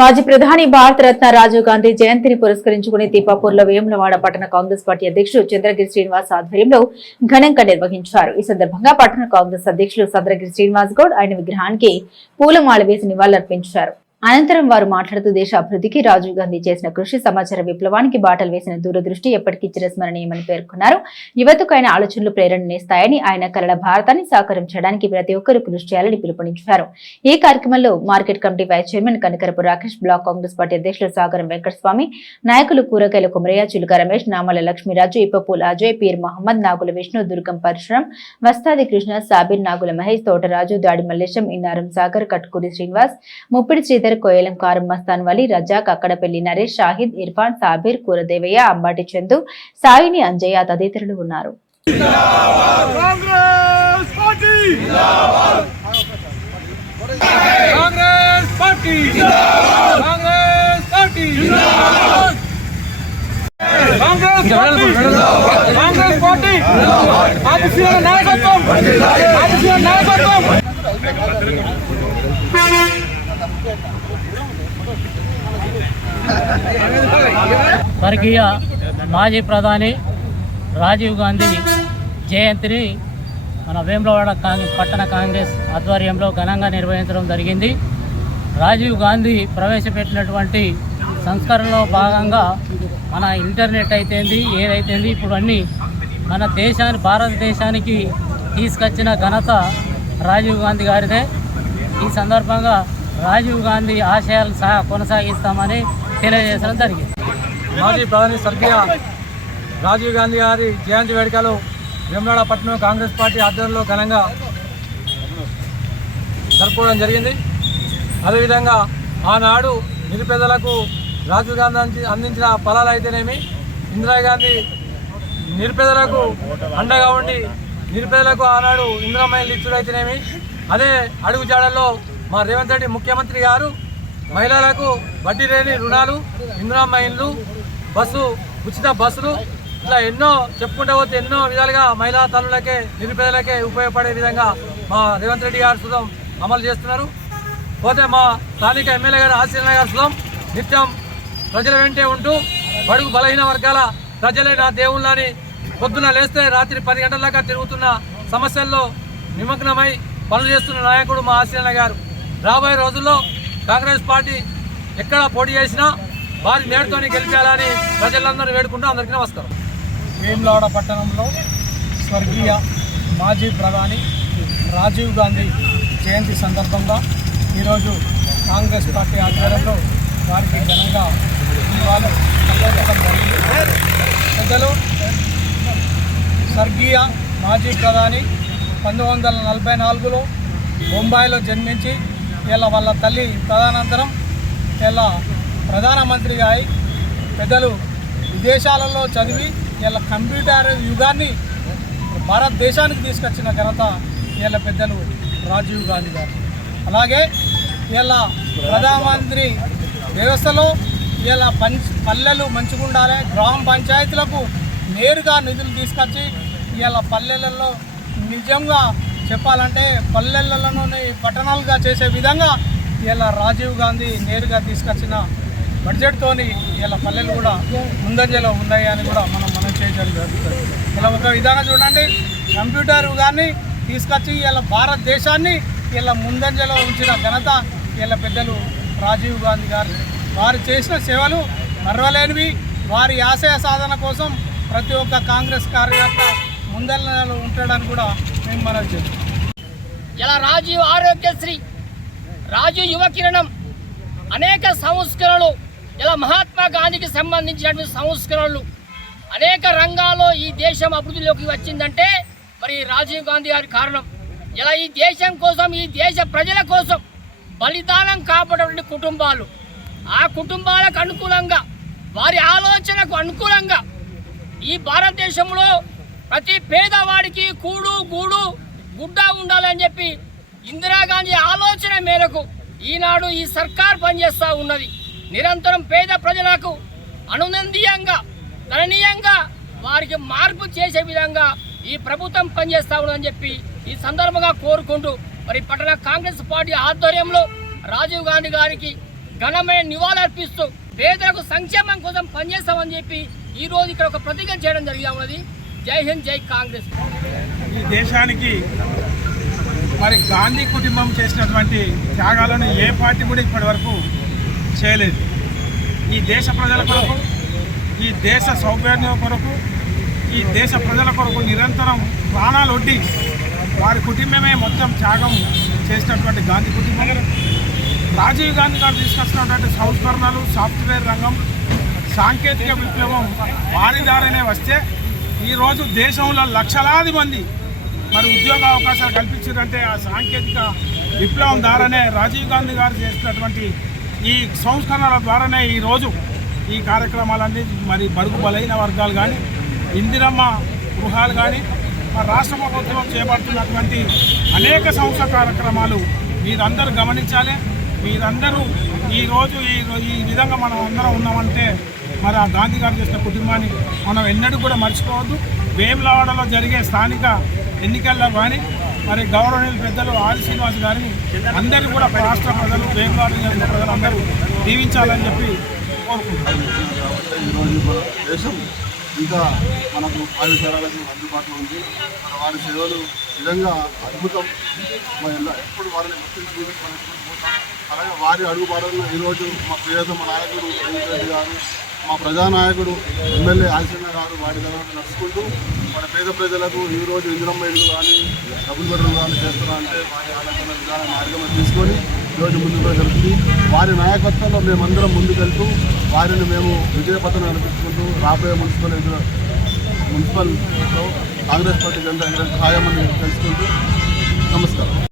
మాజీ ప్రధాని భారతరత్న రాజీవ్ గాంధీ జయంతిని పురస్కరించుకుని దీపాపూర్లో వేములవాడ పట్టణ కాంగ్రెస్ పార్టీ అధ్యక్షుడు చంద్రగిరి శ్రీనివాస్ ఆధ్వర్యంలో ఘనంగా నిర్వహించారు. ఈ సందర్భంగా పట్టణ కాంగ్రెస్ అధ్యక్షులు చంద్రగిరి శ్రీనివాస్ గౌడ్ ఆయన విగ్రహానికి పూలమాల వేసి నివాళులర్పించారు. అనంతరం వారు మాట్లాడుతూ దేశ అభివృద్ధికి రాజీవ్ గాంధీ చేసిన కృషి సమాచార విప్లవానికి బాటలు వేసిన దూరదృష్టి ఎప్పటికీ చిరస్మరణీయమని పేర్కొన్నారు. యువతకు ఆయన ఆలోచనలు ప్రేరణనిస్తాయని, ఆయన కలల భారతాన్ని సాకారం చేయడానికి ప్రతి ఒక్కరూ కృషి చేయాలని పిలుపునిచ్చారు. ఈ కార్యక్రమంలో market committee vice chairman Kanakarapu Rakesh, block Congress party అధ్యక్షులు సాగరం వెంకటస్వామి, నాయకులు కూరగాయల కుమరయ్య, చిలుక రమేష్, నామల లక్ష్మీరాజు, ఇప్పపూల అజయ్, పీర్ మహమ్మద్, నాగుల విష్ణు, దుర్గం పరశురాం, వస్తాది కృష్ణ, సాబిర్, నాగుల మహేష్, తోటరాజు, దాడి మల్లేశం, ఇన్నారం సాగర్, కట్కూరి శ్రీనివాస్, ముప్పిడి శ్రీధర్, కోయలం కారం, మస్తాన్ వలి, రజాక్, అక్కడపల్లి నరేష్, షాహిద్, ఇర్ఫాన్, సాబీర్, కూరదేవయ్య, అంబాటి చందు, సాయిని, అంజయ్య తదితరులు ఉన్నారు. స్వర్గీయ మాజీ ప్రధాని రాజీవ్ గాంధీ జయంతిని మన వేములవాడ పట్టణ కాంగ్రెస్ ఆధ్వర్యంలో ఘనంగా నిర్వహించడం జరిగింది. రాజీవ్ గాంధీ ప్రవేశపెట్టినటువంటి సంస్కరణలో భాగంగా మన ఇంటర్నెట్ అయితేంది, ఏదైతేంది, ఇప్పుడు అన్నీ మన భారతదేశానికి తీసుకొచ్చిన ఘనత రాజీవ్ గాంధీ గారిదే. ఈ సందర్భంగా రాజీవ్ గాంధీ ఆశయాలు కొనసాగిస్తామని తెలియజేయడం జరిగింది. మాజీ ప్రధాని స్వర్గీయ రాజీవ్ గాంధీ గారి జయంతి వేడుకలు వేములవాడ పట్టణం కాంగ్రెస్ పార్టీ ఆధ్వర్యంలో ఘనంగా జరుపుకోవడం జరిగింది. అదేవిధంగా ఆనాడు నిరుపేదలకు రాజీవ్ గాంధీ అందించిన ఫలాలు అయితేనేమి, ఇందిరాగాంధీ నిరుపేదలకు అండగా ఉండి నిరుపేదలకు ఆనాడు ఇందిరమ్మ ఇల్లు ఇచ్చుడు అయితేనేమి, అదే అడుగుజాడల్లో మా రేవంత్ రెడ్డి ముఖ్యమంత్రి గారు మహిళలకు వడ్డీ లేని రుణాలు, ఇందిరమ్మ ఇల్లు, ఉచిత బస్సులు, ఇట్లా ఎన్నో చెప్పుకుంటే పోతే ఎన్నో విధాలుగా మహిళా తల్లులకే నిరుపేదలకే ఉపయోగపడే విధంగా మా రేవంత్ రెడ్డి గారు సుతం అమలు చేస్తున్నారు. పోతే మా స్థానిక ఎమ్మెల్యే గారు ఆశీర్ణ గారు సుతం నిత్యం ప్రజల వెంటే ఉంటూ బడుగు బలహీన వర్గాల ప్రజలైన దేవుళ్ళని పొద్దున లేస్తే రాత్రి 10 గంటల దాకా తిరుగుతున్న సమస్యల్లో నిమగ్నమై పనులు చేస్తున్న నాయకుడు మా ఆశీర్ణ గారు. రాబోయే రోజుల్లో కాంగ్రెస్ పార్టీ ఎక్కడ పోటీ చేసినా వారి నేడుతోని గెలిచాలని ప్రజలందరూ వేడుకుంటూ అందరికీ నమస్కారం. వేములవాడ పట్టణంలో స్వర్గీయ మాజీ ప్రధాని రాజీవ్ గాంధీ జయంతి సందర్భంగా ఈరోజు కాంగ్రెస్ పార్టీ ఆధ్వర్యంలో వారికి ఘనంగా పెద్దలు స్వర్గీయ మాజీ ప్రధాని 1944లో బొంబాయిలో జన్మించి ఇలా వాళ్ళ తల్లి ప్రధానాంతరం ఇలా ప్రధానమంత్రిగా అయి పెద్దలు విదేశాలలో చదివి ఇలా కంప్యూటర్ యుగాన్ని భారతదేశానికి తీసుకొచ్చిన ఘనత ఇలా పెద్దలు రాజీవ్ గాంధీ గారు. అలాగే ఇలా ప్రధానమంత్రి వ్యవస్థలో ఇలా పల్లెలు మంచిగా ఉండాలి, గ్రామ పంచాయతీలకు నేరుగా నిధులు తీసుకొచ్చి ఇలా పల్లెలలో నిజంగా చెప్పాలంటే పల్లెలలోని పట్టణాలుగా చేసే విధంగా ఇలా రాజీవ్ గాంధీ నేరుగా తీసుకొచ్చిన బడ్జెట్తోని ఇలా పల్లెలు కూడా ముందంజలో ఉన్నాయి అని కూడా మనం చేయడం జరుగుతుంది. ఇలా ఒక విధంగా చూడండి, కంప్యూటర్ కానీ తీసుకొచ్చి ఇలా భారతదేశాన్ని ఇలా ముందంజలో ఉంచిన ఘనత ఇలా పెద్దలు రాజీవ్ గాంధీ గారు. వారు చేసిన సేవలు మరవలేనివి. వారి ఆశయ సాధన కోసం ప్రతి ఒక్క కాంగ్రెస్ కార్యకర్త ముందల్లో ఉంటాడని కూడా మేము మనవి చేస్తాం. ఇలా రాజీవ్ ఆరోగ్యశ్రీ, రాజీవ్ యువ కిరణం, అనేక సంస్కరణలు, ఇలా మహాత్మా గాంధీకి సంబంధించినటువంటి సంస్కరణలు అనేక రంగాల్లో ఈ దేశం అభివృద్ధిలోకి వచ్చిందంటే మరి రాజీవ్ గాంధీ గారి కారణం. ఇలా ఈ దేశం కోసం, ఈ దేశ ప్రజల కోసం బలిదానం కాపాడేటువంటి కుటుంబాలు, ఆ కుటుంబాలకు అనుకూలంగా, వారి ఆలోచనకు అనుకూలంగా ఈ భారతదేశంలో ప్రతి పేదవాడికి కూడు గూడు గుడ్డ ఉండాలని చెప్పి ఇందిరాగాంధీ ఆలోచన మేరకు ఈనాడు ఈ సర్కార్ పనిచేస్తూ ఉన్నది. నిరంతరం పేద ప్రజలకు అనునందీయంగా, గణనీయంగా వారికి మార్పు చేసే విధంగా ఈ ప్రభుత్వం పనిచేస్తూ ఉన్నదని చెప్పి ఈ సందర్భంగా కోరుకుంటూ మరి పట్టణ కాంగ్రెస్ పార్టీ ఆధ్వర్యంలో రాజీవ్ గాంధీ గారికి ఘనమైన నివాళులర్పిస్తూ పేదలకు సంక్షేమం కోసం పనిచేస్తామని చెప్పి ఈ రోజు ఇక్కడ ఒక ప్రతిజ్ఞ చేయడం జరిగినది. జై హింద్, జై కాంగ్రెస్. ఈ దేశానికి మరి గాంధీ కుటుంబం చేసినటువంటి త్యాగాలను ఏ పార్టీ కూడా ఇప్పటి వరకు చేయలేదు. ఈ దేశ ప్రజల కొరకు, ఈ దేశ సౌకర్యం కొరకు, ఈ దేశ ప్రజల కొరకు నిరంతరం ప్రాణాలు ఒడ్డి వారి కుటుంబమే మొత్తం త్యాగం చేసినటువంటి గాంధీ కుటుంబం. రాజీవ్ గాంధీ గారు తీసుకొచ్చినటువంటి సంస్కరణలు, సాఫ్ట్వేర్ రంగం, సాంకేతిక విప్లవం వారి ద్వారానే వస్తే ఈరోజు దేశంలో లక్షలాది మంది మరి ఉద్యోగ అవకాశాలు కల్పించారంటే ఆ సాంకేతిక విప్లవం ద్వారానే, రాజీవ్ గాంధీ గారు చేసినటువంటి ఈ సంస్కరణల ద్వారానే ఈరోజు ఈ కార్యక్రమాలన్నీ మరి బడుగు బలైన వర్గాలు కానీ, ఇందిరమ్మ గృహాలు కానీ, మరి రాష్ట్ర ప్రభుత్వం చేపడుతున్నటువంటి అనేక సంస్థ కార్యక్రమాలు మీరందరూ గమనించాలి. మీరందరూ ఈరోజు ఈ విధంగా మనం అందరం ఉన్నామంటే మరి ఆ గాంధీ గారు చేసిన కుటుంబాన్ని మనం ఎన్నడూ కూడా మర్చిపోవద్దు. వేములవాడలో జరిగే స్థానిక ఎన్నికల్లో కానీ మరి గౌరవనీయులు పెద్దలు ఆది శ్రీనివాస్ గారిని అందరూ కూడా రాష్ట్ర ప్రజలు, వేములవాడ ప్రజలు అందరూ దీవించాలని చెప్పి కోరుకుంటున్నాను. ఈరోజు మన దేశం ఇంకా మనకు భావితరాలకు అందుబాటులో ఉంది. వారి సేవలు నిజంగా అద్భుతం. ఎప్పుడు వారిని గుర్తించుకుని మనం పోతాం. అలాగే వారి అడుగుబాటులో ఈరోజు మా ప్రియతమ నాయకుడు రేవంత్ రెడ్డి గారు, మా ప్రజానాయకుడు ఎమ్మెల్యే ఆదిశన్న గారు వారి దగ్గర నడుచుకుంటూ మన పేద ప్రజలకు ఈరోజు ఇందిరమ్మ ఇల్లు కానీ, డబుల్ బెడ్రూమ్ కానీ చేస్తున్నారంటే వారి ఆలోచన విధాన మార్గం తీసుకొని ఈరోజు ముందుకు జరుగుతుంది. వారి నాయకత్వంలో మేమందరం ముందుకెళ్తూ వారిని మేము విజయపథం నడిపించుకుంటూ రాబోయే మున్సిపల్లో కాంగ్రెస్ పార్టీ జెండా సహాయమని తెలుసుకుంటూ నమస్కారం.